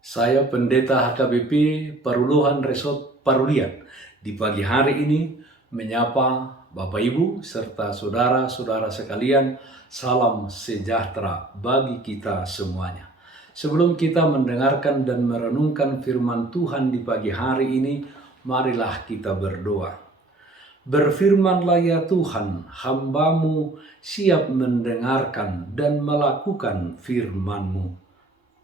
Saya Pendeta HKBP Paruluhan Resort Parulian di pagi hari ini menyapa Bapak Ibu serta saudara-saudara sekalian, salam sejahtera bagi kita semuanya. Sebelum kita mendengarkan dan merenungkan firman Tuhan di pagi hari ini, marilah kita berdoa. Berfirmanlah ya Tuhan, hamba-Mu siap mendengarkan dan melakukan firman-Mu.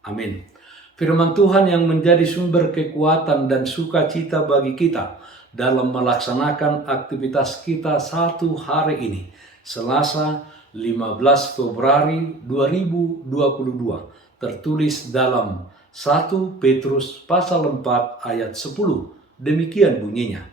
Amin. Firman Tuhan yang menjadi sumber kekuatan dan sukacita bagi kita dalam melaksanakan aktivitas kita satu hari ini, Selasa 15 Februari 2022, tertulis dalam 1 Petrus pasal 4 ayat 10. Demikian bunyinya.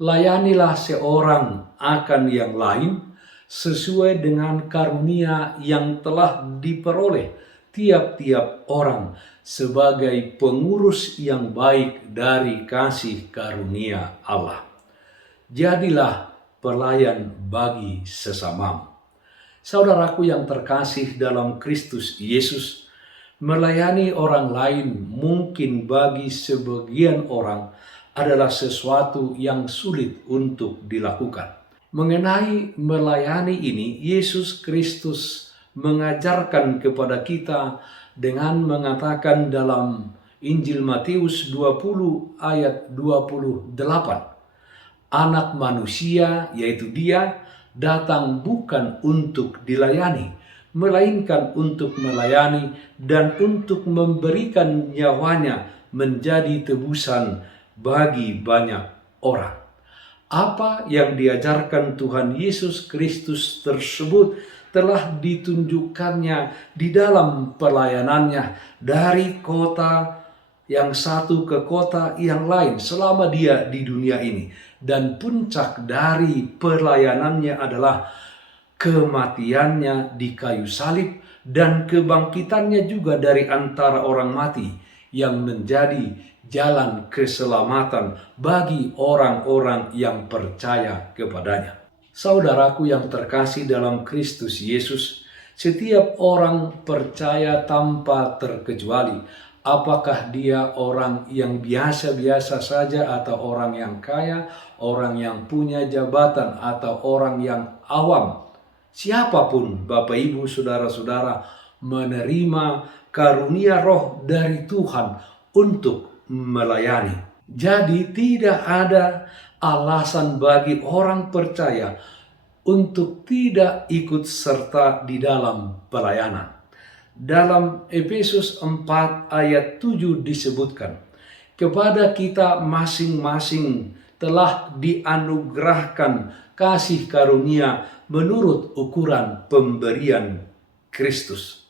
Layanilah seorang akan yang lain sesuai dengan karunia yang telah diperoleh tiap-tiap orang sebagai pengurus yang baik dari kasih karunia Allah. Jadilah pelayan bagi sesamamu. Saudaraku yang terkasih dalam Kristus Yesus, melayani orang lain mungkin bagi sebagian orang adalah sesuatu yang sulit untuk dilakukan. Mengenai melayani ini, Yesus Kristus mengajarkan kepada kita dengan mengatakan dalam Injil Matius 20 ayat 28, Anak manusia, yaitu Dia, datang bukan untuk dilayani, melainkan untuk melayani dan untuk memberikan nyawanya menjadi tebusan bagi banyak orang. Apa yang diajarkan Tuhan Yesus Kristus tersebut telah ditunjukkannya di dalam pelayanannya dari kota yang satu ke kota yang lain selama dia di dunia ini. Dan puncak dari pelayanannya adalah kematiannya di kayu salib dan kebangkitannya juga dari antara orang mati yang menjadi jalan keselamatan bagi orang-orang yang percaya kepadanya. Saudaraku yang terkasih dalam Kristus Yesus, setiap orang percaya tanpa terkecuali, apakah dia orang yang biasa-biasa saja atau orang yang kaya, orang yang punya jabatan atau orang yang awam. Siapapun Bapak Ibu Saudara-saudara menerima karunia roh dari Tuhan untuk melayani. Jadi tidak ada alasan bagi orang percaya untuk tidak ikut serta di dalam pelayanan. Dalam Efesus 4 ayat 7 disebutkan, kepada kita masing-masing telah dianugerahkan kasih karunia menurut ukuran pemberian Kristus.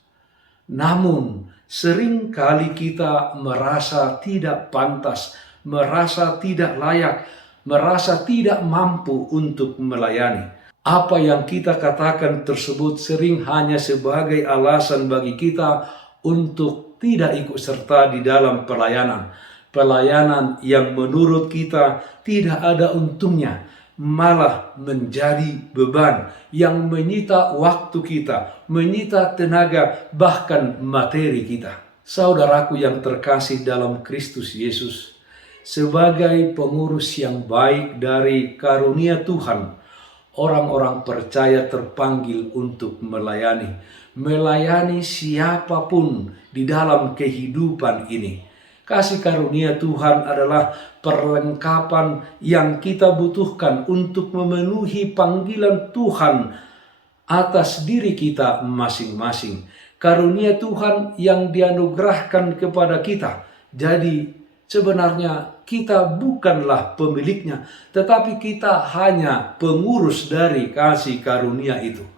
Namun, seringkali kita merasa tidak pantas, merasa tidak layak, merasa tidak mampu untuk melayani. Apa yang kita katakan tersebut sering hanya sebagai alasan bagi kita untuk tidak ikut serta di dalam pelayanan. Pelayanan yang menurut kita tidak ada untungnya, malah menjadi beban yang menyita waktu kita, menyita tenaga, bahkan materi kita. Saudaraku yang terkasih dalam Kristus Yesus, sebagai pengurus yang baik dari karunia Tuhan, orang-orang percaya terpanggil untuk melayani. Melayani siapapun di dalam kehidupan ini. Kasih karunia Tuhan adalah perlengkapan yang kita butuhkan untuk memenuhi panggilan Tuhan atas diri kita masing-masing. Karunia Tuhan yang dianugerahkan kepada kita. Jadi sebenarnya kita bukanlah pemiliknya, tetapi kita hanya pengurus dari kasih karunia itu.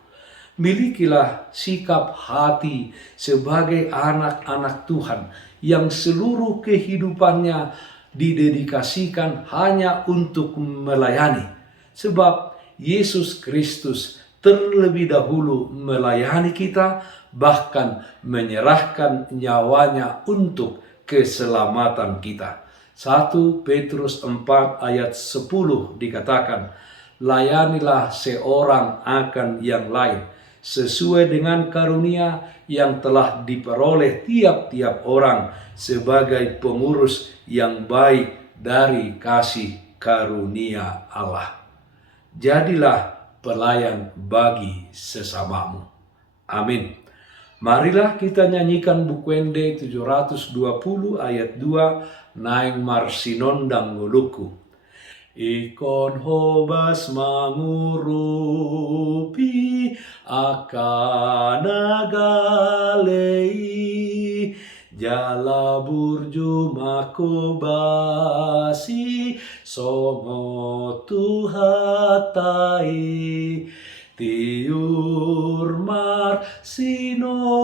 Milikilah sikap hati sebagai anak-anak Tuhan yang seluruh kehidupannya didedikasikan hanya untuk melayani. Sebab Yesus Kristus terlebih dahulu melayani kita, bahkan menyerahkan nyawanya untuk keselamatan kita. 1 Petrus 4 ayat 10 dikatakan, layanilah seorang akan yang lain sesuai dengan karunia yang telah diperoleh tiap-tiap orang sebagai pengurus yang baik dari kasih karunia Allah. Jadilah pelayan bagi sesamamu. Amin. Marilah kita nyanyikan Bukwende 720 ayat 2, Naing marsinondang nguluku. Ikon hobas mangurupi akan nagalei, jala burju makobasi somo tuhatai, tiur mar sinondang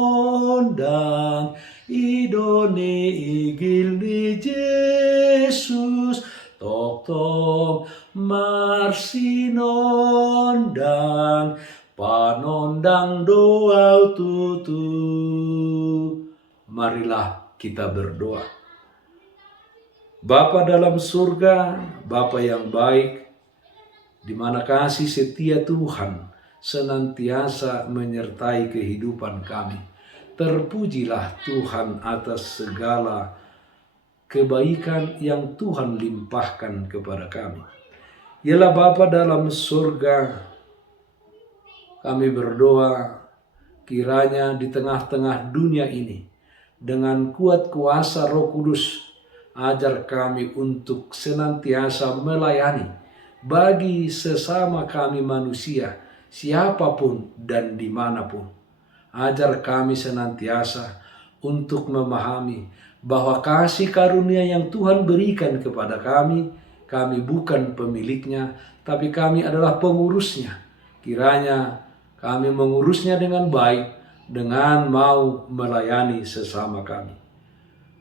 idone igil ni Yesus, tok marsinondang panondang doa tutu. Marilah kita berdoa. Bapa dalam surga, Bapa yang baik, di mana kasih setia Tuhan senantiasa menyertai kehidupan kami. Terpujilah Tuhan atas segala kebaikan yang Tuhan limpahkan kepada kami. Ialah Bapa dalam surga, kami berdoa kiranya di tengah-tengah dunia ini, dengan kuat kuasa Roh Kudus, ajar kami untuk senantiasa melayani bagi sesama kami manusia, siapapun dan dimanapun. Ajar kami senantiasa untuk memahami bahwa kasih karunia yang Tuhan berikan kepada kami bukan pemiliknya, tapi kami adalah pengurusnya. Kiranya kami mengurusnya dengan baik, dengan mau melayani sesama kami.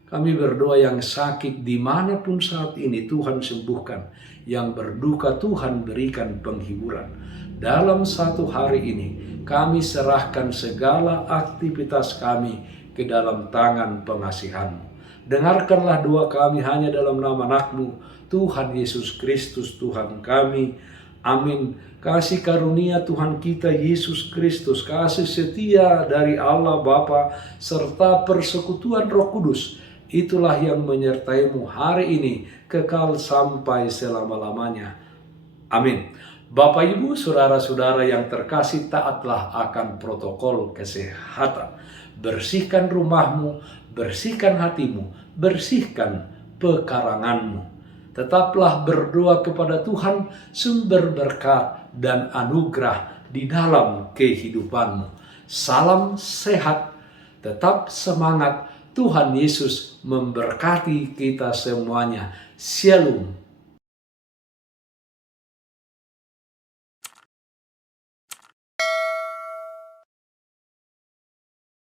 Kami berdoa yang sakit dimanapun saat ini Tuhan sembuhkan, yang berduka Tuhan berikan penghiburan. Dalam satu hari ini kami serahkan segala aktivitas kami ke dalam tangan pengasihan-Mu. Dengarkanlah doa kami hanya dalam nama Anak-Mu, Tuhan Yesus Kristus Tuhan kami. Amin. Kasih karunia Tuhan kita Yesus Kristus, kasih setia dari Allah Bapa, serta persekutuan Roh Kudus, itulah yang menyertaimu hari ini kekal sampai selama-lamanya. Amin. Bapak Ibu, saudara-saudara yang terkasih, taatlah akan protokol kesehatan. Bersihkan rumahmu, bersihkan hatimu, bersihkan pekaranganmu. Tetaplah berdoa kepada Tuhan, sumber berkat dan anugerah di dalam kehidupanmu. Salam sehat, tetap semangat. Tuhan Yesus memberkati kita semuanya. Shalom.